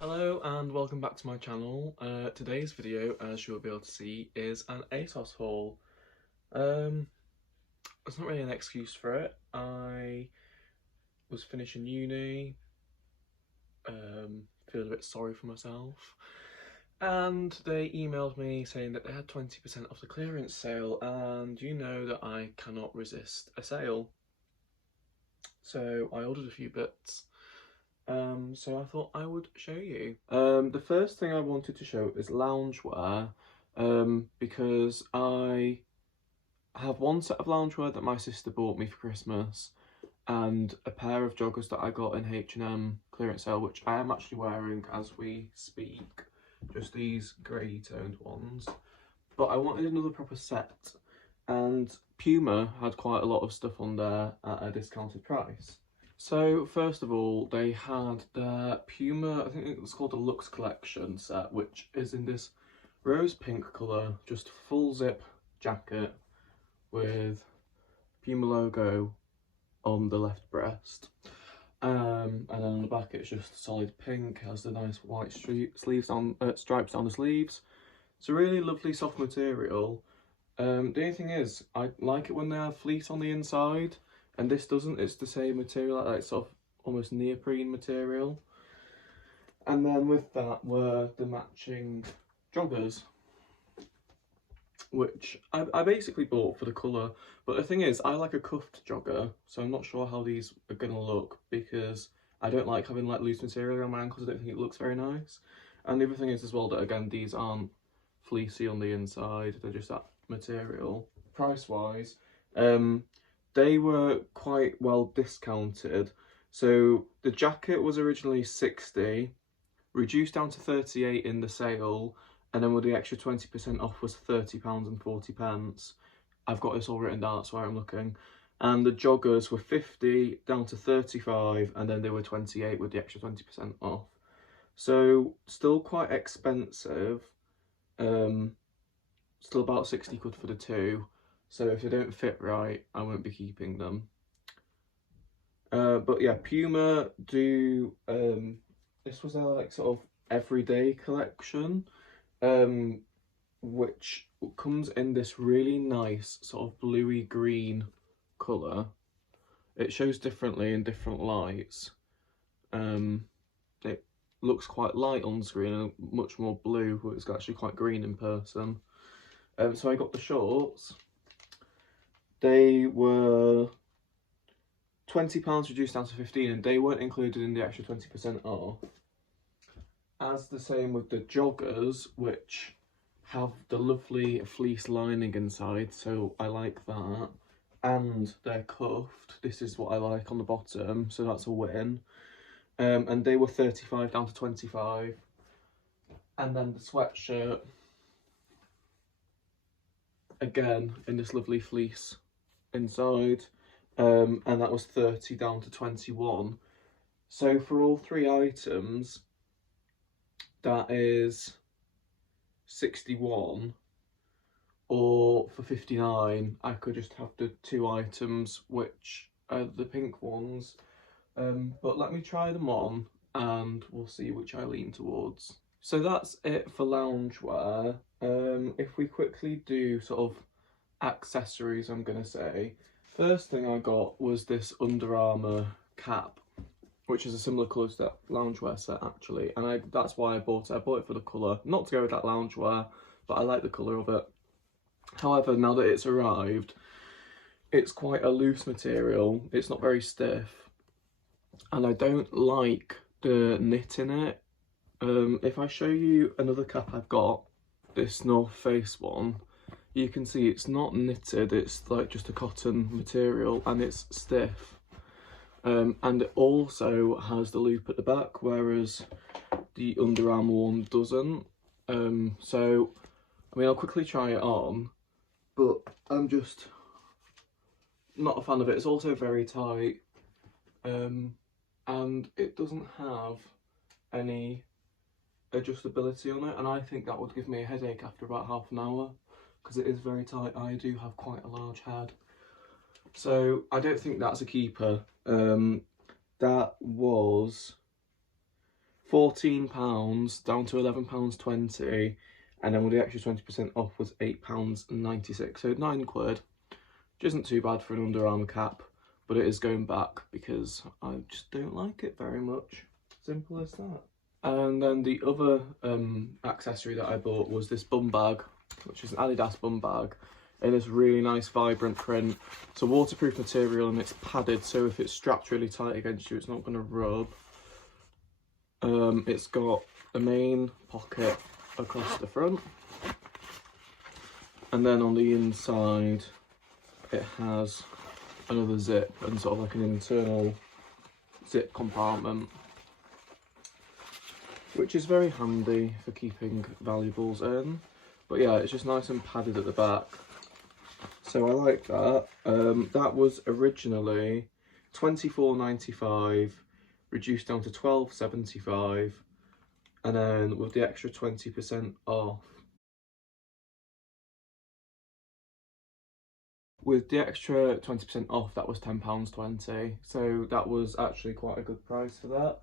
Hello and welcome back to my channel. Today's video, as you'll be able to see, is an ASOS haul. There's not really an excuse for it. I was finishing uni, feeling a bit sorry for myself, and they emailed me saying that they had 20% off the clearance sale, and you know that I cannot resist a sale. So I ordered a few bits. So I thought I would show you. The first thing I wanted to show is loungewear, because I have one set of loungewear that my sister bought me for Christmas, and a pair of joggers that I got in H&M clearance sale, which I am actually wearing as we speak, just these grey toned ones. But I wanted another proper set, and Puma had quite a lot of stuff on there at a discounted price. So first of all, they had their Puma, I think it was called the Luxe Collection set, which is in this rose pink colour, just full zip jacket with Puma logo on the left breast. And then on the back it's just solid pink, has the nice white stripes down the sleeves. It's a really lovely soft material. The only thing is, I like it when they have fleece on the inside. And this doesn't, it's the same material, like sort of almost neoprene material. And then with that were the matching joggers, which I basically bought for the colour. But the thing is, I like a cuffed jogger, so I'm not sure how these are going to look, because I don't like having like loose material around my ankles. I don't think it looks very nice. And the other thing is as well that, again, these aren't fleecy on the inside, they're just that material. Price-wise, they were quite well discounted. So the jacket was originally 60, reduced down to 38 in the sale, and then with the extra 20% off was £30.40. I've got this all written down, that's why I'm looking. And the joggers were 50 down to 35, and then they were 28 with the extra 20% off. So still quite expensive. Still about 60 quid for the two. So if they don't fit right, I won't be keeping them. But yeah, Puma do, this was their like sort of everyday collection, which comes in this really nice sort of bluey green colour. It shows differently in different lights. It looks quite light on screen and much more blue, but it's actually quite green in person. So I got the shorts. They were £20 reduced down to 15, and they weren't included in the extra 20% off. As the same with the joggers, which have the lovely fleece lining inside, so I like that. And they're cuffed. This is what I like on the bottom, so that's a win. And they were 35 down to 25. And then the sweatshirt, again in this lovely fleece inside, and that was 30 down to 21. So for all three items, that is 61, or for 59 I could just have the two items, which are the pink ones. But let me try them on and we'll see which I lean towards. So that's it for loungewear. If we quickly do sort of accessories, I'm gonna say, first thing I got was this Under Armour cap, which is a similar colour to that loungewear set actually, and that's why I bought it. I bought it for the colour, not to go with that loungewear, but I like the colour of it. However, now that it's arrived, it's quite a loose material, it's not very stiff, and I don't like the knit in it. If I show you another cap I've got, this North Face one, you can see it's not knitted, it's like just a cotton material, and it's stiff. And it also has the loop at the back, whereas the Under Armour one doesn't. So, I mean, I'll quickly try it on, but I'm just not a fan of it. It's also very tight, and it doesn't have any adjustability on it, and I think that would give me a headache after about half an hour, because it is very tight. I do have quite a large head, so I don't think that's a keeper. That was £14 down to £11.20, and then with the extra 20% off was £8.96, so £9, which isn't too bad for an Under Armour cap, but it is going back because I just don't like it very much. Simple as that. And then the other accessory that I bought was this bum bag, which is an Adidas bum bag in this really nice vibrant print. It's a waterproof material and it's padded, so if it's strapped really tight against you, it's not going to rub. It's got a main pocket across the front, and then on the inside it has another zip and sort of like an internal zip compartment, which is very handy for keeping valuables in. But yeah, it's just nice and padded at the back, so I like that. That was originally £24.95, reduced down to £12.75, and then with the extra 20% off, that was £10.20, so that was actually quite a good price for that.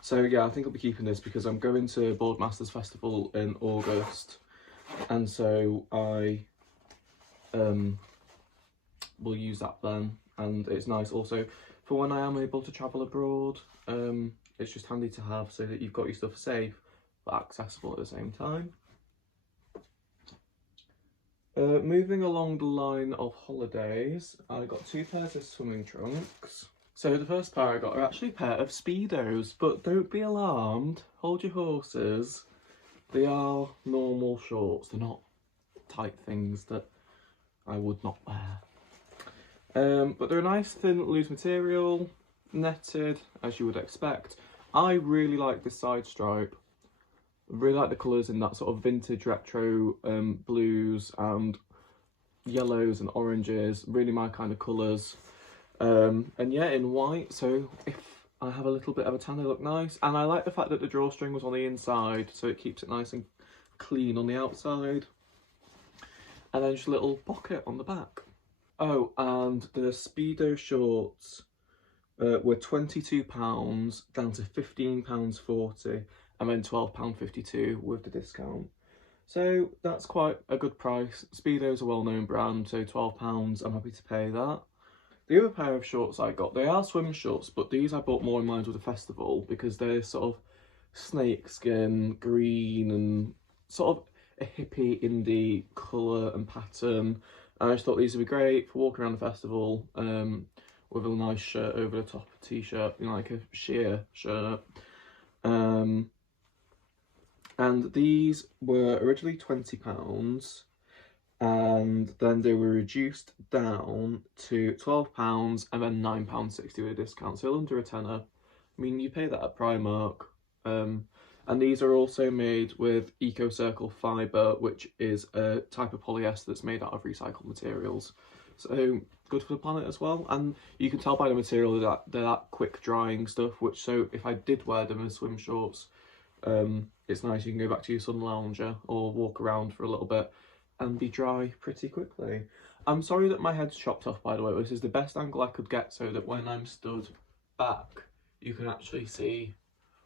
So yeah, I think I'll be keeping this because I'm going to Boardmasters Festival in August, and so I will use that then, and it's nice also for when I am able to travel abroad. It's just handy to have so that you've got your stuff safe but accessible at the same time. Moving along the line of holidays, I got 2 pairs of swimming trunks. So the first pair I got are actually a pair of Speedos, but don't be alarmed, hold your horses. They are normal shorts, they're not tight things that I would not wear. But they're a nice thin loose material, netted as you would expect. I really like this side stripe. I really like the colours in that sort of vintage retro blues and yellows and oranges, really my kind of colours. And yeah, in white, so if I have a little bit of a tan, they look nice. And I like the fact that the drawstring was on the inside, so it keeps it nice and clean on the outside. And then just a little pocket on the back. Oh, and the Speedo shorts were £22 down to £15.40, and then £12.52 with the discount. So that's quite a good price. Speedo's a well-known brand, so £12, I'm happy to pay that. The other pair of shorts I got, they are swim shorts, but these I bought more in mind with the festival because they're sort of snakeskin, green, and sort of a hippie indie colour and pattern. And I just thought these would be great for walking around the festival with a nice shirt over the top, a t-shirt, you know, like a sheer shirt. And these were originally £20, and then they were reduced down to £12 and then £9.60 with a discount, so under a tenner. I mean, you pay that at Primark. And these are also made with EcoCircle fibre, which is a type of polyester that's made out of recycled materials. So good for the planet as well. And you can tell by the material that they're that quick drying stuff, which, so if I did wear them as swim shorts, it's nice, you can go back to your sun lounger or walk around for a little bit and be dry pretty quickly. I'm sorry that my head's chopped off, by the way. This is the best angle I could get so that when I'm stood back, you can actually see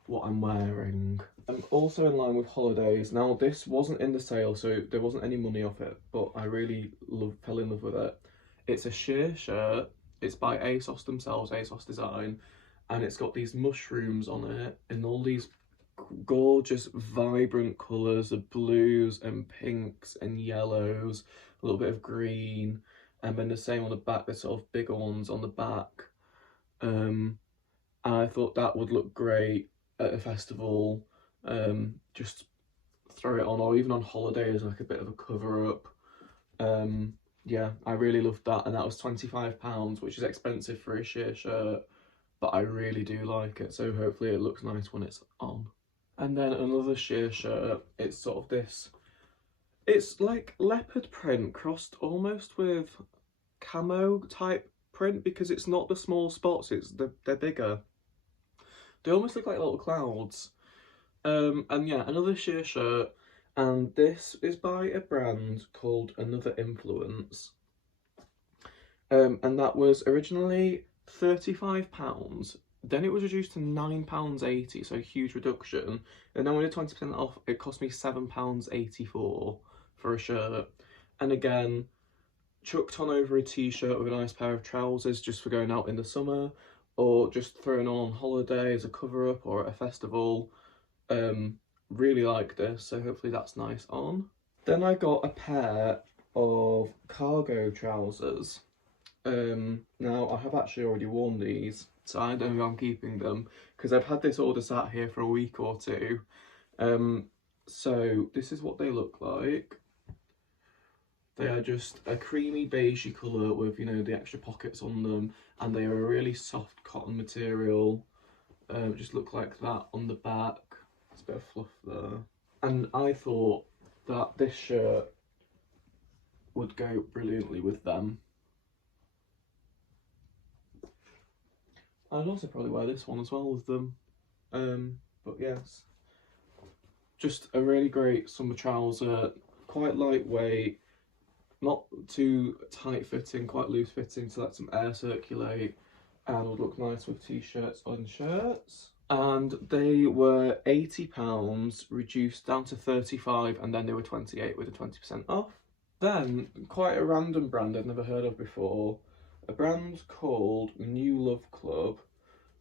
what I'm wearing. I'm also in line with holidays. Now, this wasn't in the sale, so there wasn't any money off it, but I really fell in love with it. It's a sheer shirt. It's by ASOS themselves, ASOS Design, and it's got these mushrooms on it in all these gorgeous vibrant colours of blues and pinks and yellows, a little bit of green, and then the same on the back, the sort of bigger ones on the back. And I thought that would look great at a festival, just throw it on, or even on holiday as like a bit of a cover up. Yeah, I really loved that, and that was £25, which is expensive for a sheer shirt, but I really do like it, so hopefully it looks nice when it's on. And then another sheer shirt, it's sort of this, it's like leopard print crossed almost with camo type print, because it's not the small spots, they're bigger. They almost look like little clouds. And yeah, another sheer shirt, and this is by a brand called Another Influence. And that was originally £35, Then it was reduced to £9.80, so a huge reduction. And then when it 20% off, it cost me £7.84 for a shirt. And again, chucked on over a t-shirt with a nice pair of trousers just for going out in the summer, or just thrown on holiday as a cover-up or at a festival. Really like this, so hopefully that's nice on. Then I got a pair of cargo trousers. Now I have actually already worn these, so I don't know if I'm keeping them because I've had this order sat here for a week or two. So this is what they look like. They are just a creamy beigey colour with, you know, the extra pockets on them, and they are a really soft cotton material. Just look like that on the back. There's a bit of fluff there. And I thought that this shirt would go brilliantly with them. I'd also probably wear this one as well with them. But yes, just a really great summer trouser, quite lightweight, not too tight fitting, quite loose fitting to let some air circulate, and would look nice with t-shirts and shirts. And they were £80, reduced down to 35, and then they were 28 with a 20% off. Then, quite a random brand I've never heard of before, a brand called New Love Club.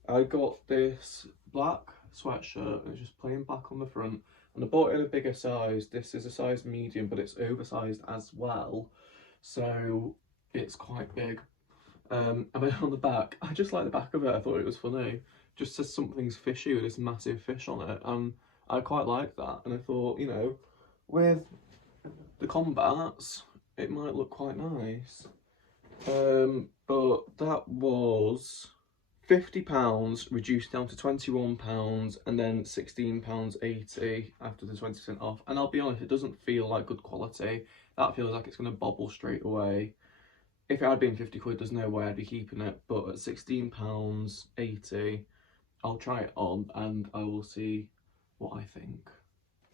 I got this black sweatshirt, and it's just plain black on the front, and I bought it in a bigger size. This is a size medium, but it's oversized as well, so it's quite big. And then on the back, I just like the back of it. I thought it was funny. Just says something's fishy with this massive fish on it, and I quite like that. And I thought, you know, with the combats, it might look quite nice. But that was £50, reduced down to £21, and then £16.80 after the 20% off. And I'll be honest, it doesn't feel like good quality. That feels like it's going to bobble straight away. If it had been 50 quid, there's no way I'd be keeping it. But at £16.80, I'll try it on and I will see what I think.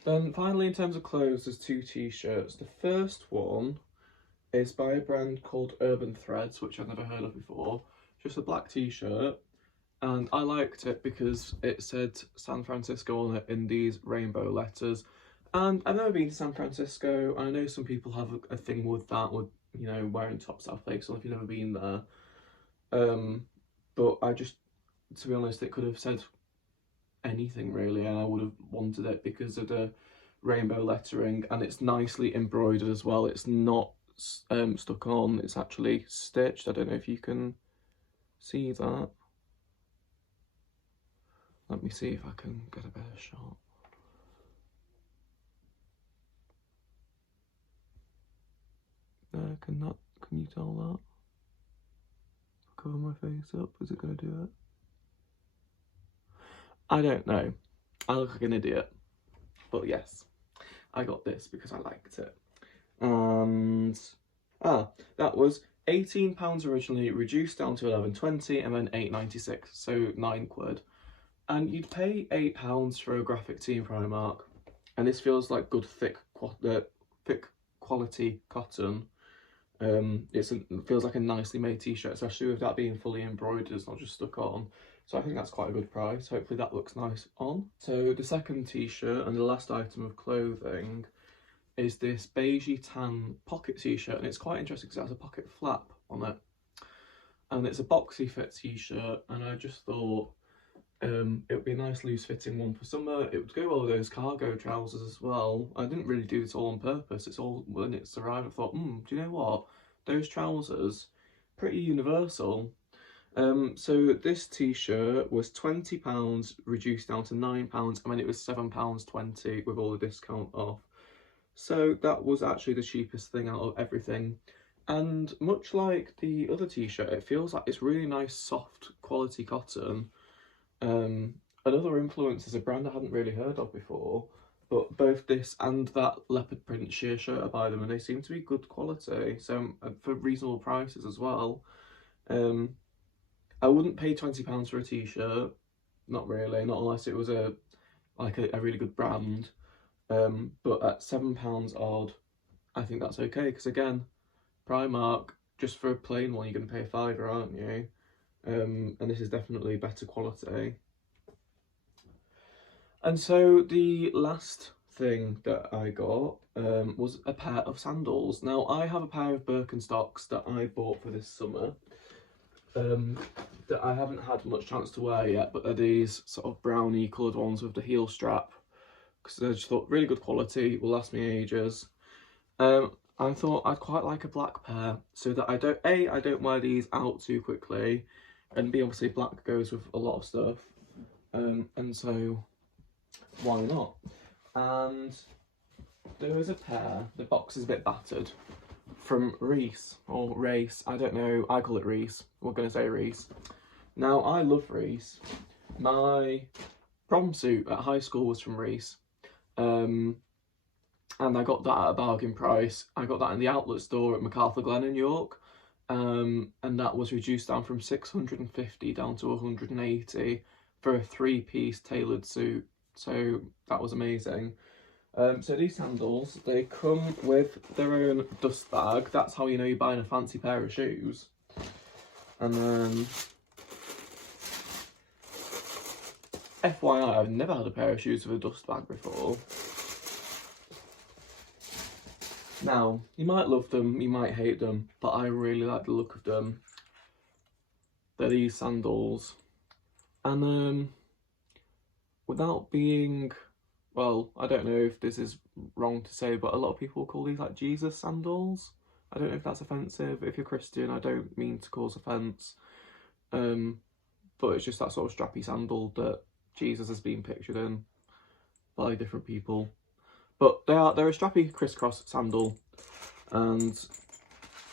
Then finally, in terms of clothes, there's two t-shirts. The first one is by a brand called Urban Threads, which I've never heard of before. Just a black t-shirt, and I liked it because it said San Francisco on it in these rainbow letters. And I've never been to San Francisco, and I know some people have a thing with that, with, you know, wearing tops out of place, or if you've never been there. But I just, to be honest, it could have said anything really, and I would have wanted it because of the rainbow lettering, and it's nicely embroidered as well. It's not stuck on, it's actually stitched. I don't know if you can see that. Let me see if I can get a better shot. Can you tell that? Cover my face up, is it going to do it? I don't know. I look like an idiot. But yes, I got this because I liked it. And that was £18 originally, reduced down to £11.20, and then £8.96, so £9. And you'd pay £8 for a graphic tee in Primark, and this feels like good thick quality cotton. It feels like a nicely made t-shirt, especially with that being fully embroidered, it's not just stuck on. So I think that's quite a good price. Hopefully that looks nice on. So the second t-shirt and the last item of clothing is this beigey tan pocket t-shirt, and it's quite interesting because it has a pocket flap on it. And it's a boxy fit t-shirt, and I just thought it would be a nice loose fitting one for summer. It would go well with those cargo trousers as well. I didn't really do this all on purpose. It's all, when it's arrived, I thought, do you know what? Those trousers, pretty universal. So this t-shirt was £20, reduced down to £9, and then it was £7.20 with all the discount off. So that was actually the cheapest thing out of everything. And much like the other t-shirt, it feels like it's really nice, soft quality cotton. Another influence is a brand I hadn't really heard of before, but both this and that leopard print sheer shirt are by them, and they seem to be good quality, so for reasonable prices as well. I wouldn't pay £20 for a t-shirt, not really, not unless it was a really good brand. But at £7 odd, I think that's okay, because again, Primark, just for a plain one, you're going to pay a fiver, aren't you? and this is definitely better quality. And so the last thing that I got was a pair of sandals. Now I have a pair of Birkenstocks that I bought for this summer that I haven't had much chance to wear yet, but they're these sort of brownie coloured ones with the heel strap, because I just thought really good quality, will last me ages. I thought I'd quite like a black pair so that I don't wear these out too quickly, and B, obviously black goes with a lot of stuff, and so why not? And there is a pair, the box is a bit battered, from Reese, or Race, I don't know, I call it Reese, we're going to say Reese. Now, I love Reese. My prom suit at high school was from Reese, and I got that at a bargain price. I got that in the outlet store at MacArthur Glen in York, and that was reduced down from 650 down to 180 for a 3-piece tailored suit, so that was amazing. So these sandals, they come with their own dust bag. That's how you know you're buying a fancy pair of shoes. And then, FYI, I've never had a pair of shoes with a dust bag before. Now, you might love them, you might hate them, but I really like the look of them. They're these sandals. And without being... well, I don't know if this is wrong to say, but a lot of people call these like Jesus sandals. I don't know if that's offensive. If you're Christian, I don't mean to cause offence. But it's just that sort of strappy sandal that Jesus has been pictured in by different people. But they're a strappy crisscross sandal. And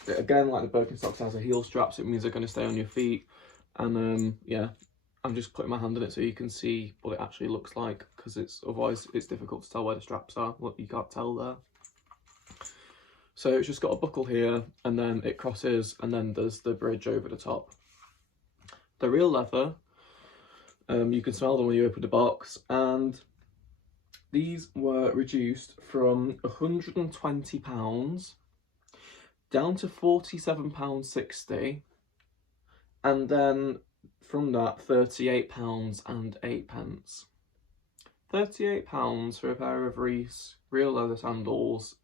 again, like the Birkenstocks, has a heel strap, so it means they're going to stay on your feet. And yeah. I'm just putting my hand in it so you can see what it actually looks like, because otherwise it's difficult to tell where the straps are. Look, you can't tell there. So it's just got a buckle here, and then it crosses, and then there's the bridge over the top. They're real leather. You can smell them when you open the box, and these were reduced from £120 down to £47.60, and then from that, £38.08. £38 for a pair of Reese real leather sandals,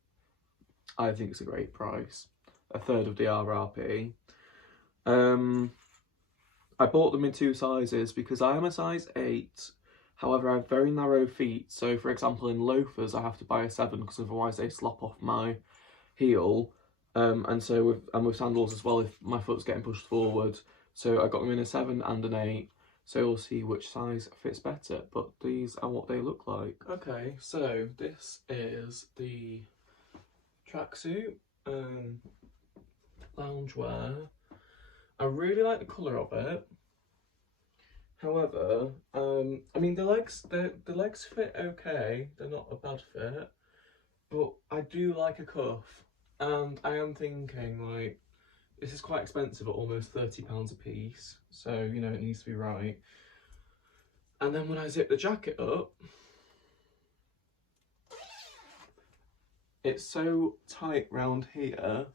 I think it's a great price. A third of the RRP. I bought them in 2 sizes because I am a size 8. However, I have very narrow feet. So, for example, in loafers, I have to buy a 7 because otherwise they slop off my heel. And so with sandals as well, if my foot's getting pushed forward. So I got them in a 7 and an 8, so we'll see which size fits better, but these are what they look like. Okay, so this is the tracksuit, loungewear. I really like the colour of it. However, I mean the legs fit okay, they're not a bad fit, but I do like a cuff, and I am thinking like, this is quite expensive at almost £30 a piece, so, you know, it needs to be right. And then when I zip the jacket up, it's so tight round here,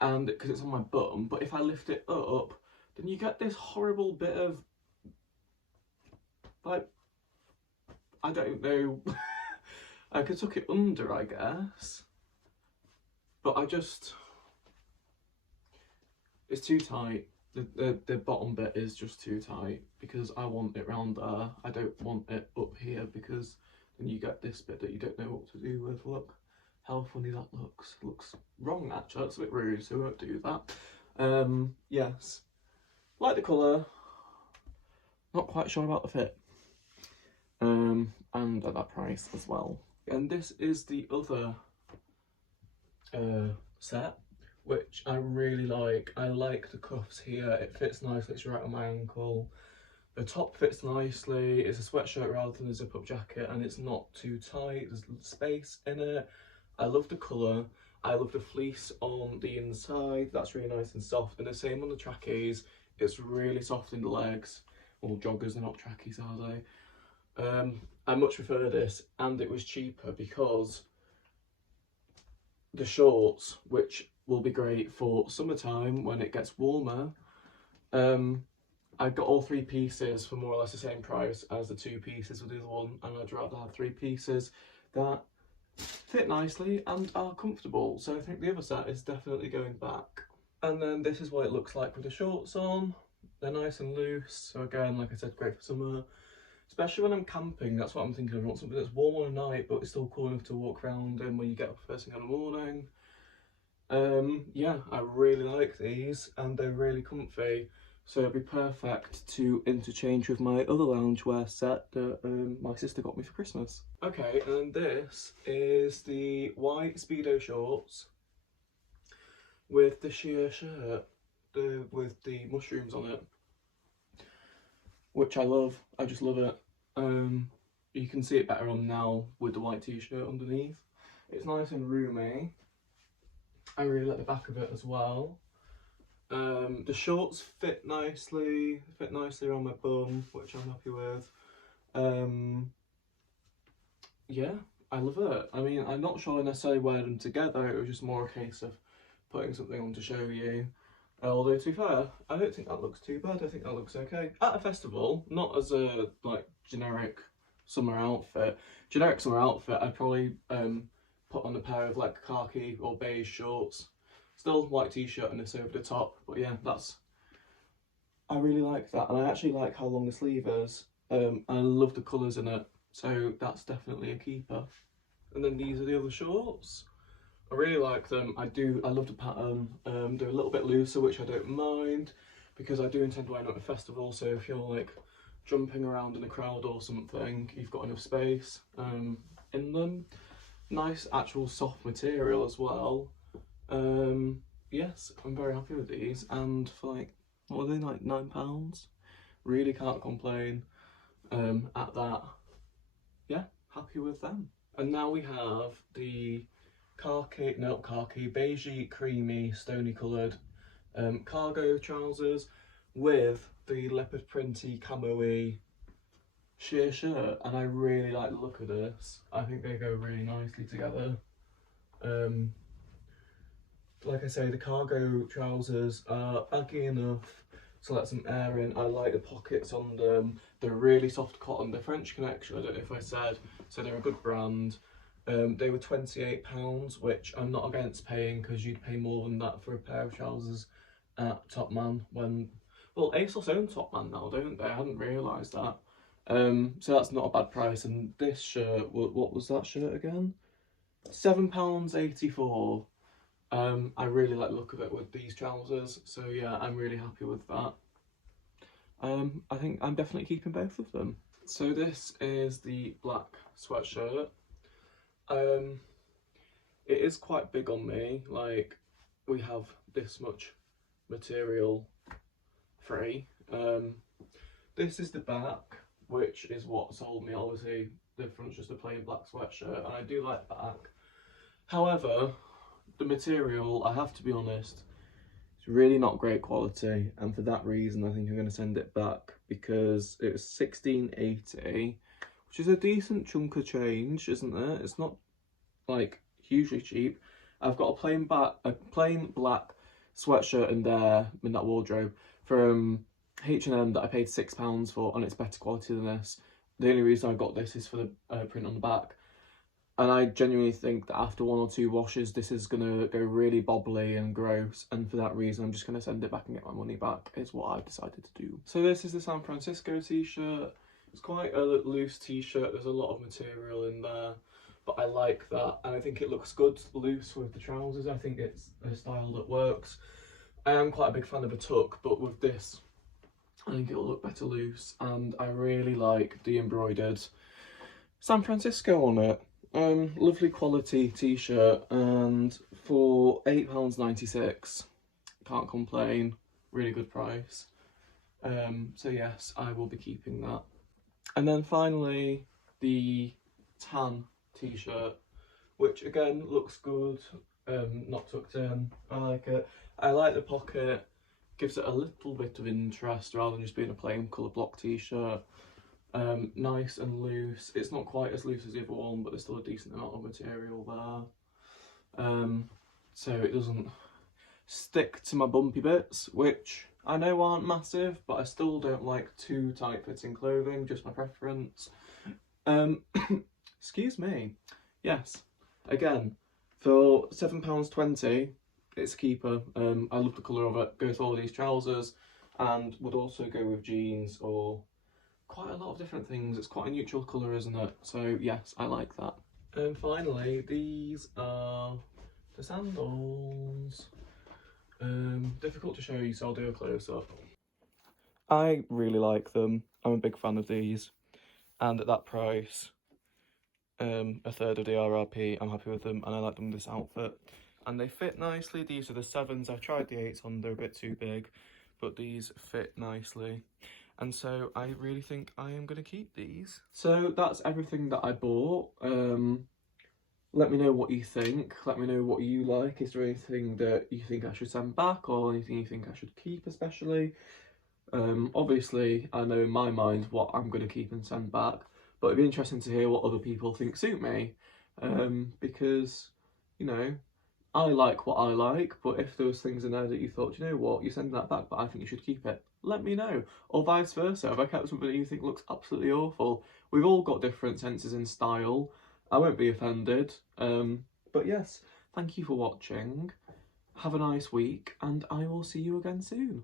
and because it's on my bum, but if I lift it up, then you get this horrible bit of, like, I don't know, I could tuck it under, I guess, but it's too tight. The bottom bit is just too tight because I want it round there. I don't want it up here because then you get this bit that you don't know what to do with. Look how funny that looks. Looks wrong actually, that's a bit rude, so we won't do that. Yes, like the colour, not quite sure about the fit. And at that price as well. And this is the other set, which I really like. I like the cuffs here, it fits nicely, it's right on my ankle. The top fits nicely, it's a sweatshirt rather than a zip-up jacket, and it's not too tight, there's space in it. I love the colour, I love the fleece on the inside, that's really nice and soft, and the same on the trackies, it's really soft in the legs. Well, joggers, they're not trackies, are they? I much prefer this, and it was cheaper because the shorts, which will be great for summertime when it gets warmer, I got all 3 pieces for more or less the same price as the 2 pieces with the other one, and I'd rather have 3 pieces that fit nicely and are comfortable. So I think the other set is definitely going back. And then this is what it looks like with the shorts on. They're nice and loose. So again, like I said, great for summer. Especially when I'm camping, that's what I'm thinking of. I want something that's warm on a night, but it's still cool enough to walk around in when you get up first thing in the morning. Yeah, I really like these, and they're really comfy. So it'd be perfect to interchange with my other loungewear set that my sister got me for Christmas. Okay, and this is the white Speedo shorts with the sheer shirt, with the mushrooms on it, which I love. I just love it. You can see it better on now with the white t-shirt underneath. It's nice and roomy. I really like the back of it as well. The shorts fit nicely around my bum, which I'm happy with. Yeah, I love it. I mean, I'm not sure I necessarily wear them together. It was just more a case of putting something on to show you. Although, to be fair, I don't think that looks too bad. I think that looks okay. At a festival, not as a, like, generic summer outfit. Generic summer outfit, I'd probably put on a pair of, like, khaki or beige shorts. Still white t-shirt and this over the top. But yeah, I really like that. And I actually like how long the sleeve is. I love the colours in it. So that's definitely a keeper. And then these are the other shorts. I really like them. I love the pattern. They're a little bit looser, which I don't mind, because I do intend to wear them at a festival. So if you're like jumping around in a crowd or something, you've got enough space in them. Nice actual soft material as well. Yes, I'm very happy with these. And for like, what are they, like £9? Really can't complain at that. Yeah, happy with them. And now we have the beigey, creamy, stony coloured cargo trousers with the leopard printy, camo-y sheer shirt, and I really like the look of this. I think they go really nicely together. Like I say, the cargo trousers are baggy enough to let some air in. I like the pockets on them. They're really soft cotton. They're French Connection, I don't know if I said, so they're a good brand. They were £28, which I'm not against paying, because you'd pay more than that for a pair of trousers at Top Man when, well, ASOS own Top Man now, don't they? I hadn't realised that. So that's not a bad price. And this shirt, what was that shirt again? £7.84. I really like the look of it with these trousers, so yeah, I'm really happy with that. I think I'm definitely keeping both of them. So this is the black sweatshirt. It is quite big on me, like we have this much material free. This is the back, which is what sold me. Obviously the front's just a plain black sweatshirt, and I do like the back. However, the material, I have to be honest, it's really not great quality, and for that reason I think I'm going to send it back, because it was £16.80, which is a decent chunk of change, isn't it? It's not like hugely cheap. I've got a plain black sweatshirt in that wardrobe from H&M that I paid £6 for, and it's better quality than this. The only reason I got this is for the print on the back. And I genuinely think that after 1 or 2 washes, this is going to go really bobbly and gross. And for that reason, I'm just going to send it back and get my money back, is what I've decided to do. So this is the San Francisco t-shirt. It's quite a loose t-shirt. There's a lot of material in there, but I like that. And I think it looks good loose with the trousers. I think it's a style that works. I am quite a big fan of a tuck, but with this, I think it'll look better loose. And I really like the embroidered San Francisco on it. Lovely quality t-shirt, and for £8.96, can't complain, really good price. So yes, I will be keeping that. And then finally, the tan t-shirt, which again looks good, not tucked in. I like it. I like the pocket, gives it a little bit of interest rather than just being a plain colour block t-shirt. Nice and loose. It's not quite as loose as the other one, but there's still a decent amount of material there. So it doesn't stick to my bumpy bits, which I know aren't massive, but I still don't like too tight fitting clothing, just my preference. Excuse me. Yes, again, for £7.20, it's a keeper. I love the colour of it, go with all these trousers, and would also go with jeans or quite a lot of different things. It's quite a neutral colour, isn't it? So yes, I like that. And finally, these are the sandals. Difficult to show you, so I'll do a close-up. I really like them. I'm a big fan of these. And at that price, a third of the RRP, I'm happy with them, and I like them in this outfit. And they fit nicely. These are the 7s. I've tried the 8s on, they're a bit too big, but these fit nicely. And so I really think I am going to keep these. So that's everything that I bought. Let me know what you think. Let me know what you like. Is there anything that you think I should send back, or anything you think I should keep especially? Obviously, I know in my mind what I'm going to keep and send back, but it'd be interesting to hear what other people think suit me. Because, you know, I like what I like, but if there was things in there that you thought, you know what, you're sending that back, but I think you should keep it, let me know. Or vice versa, if I kept something that you think looks absolutely awful. We've all got different senses in style. I won't be offended. But yes, thank you for watching. Have a nice week, and I will see you again soon.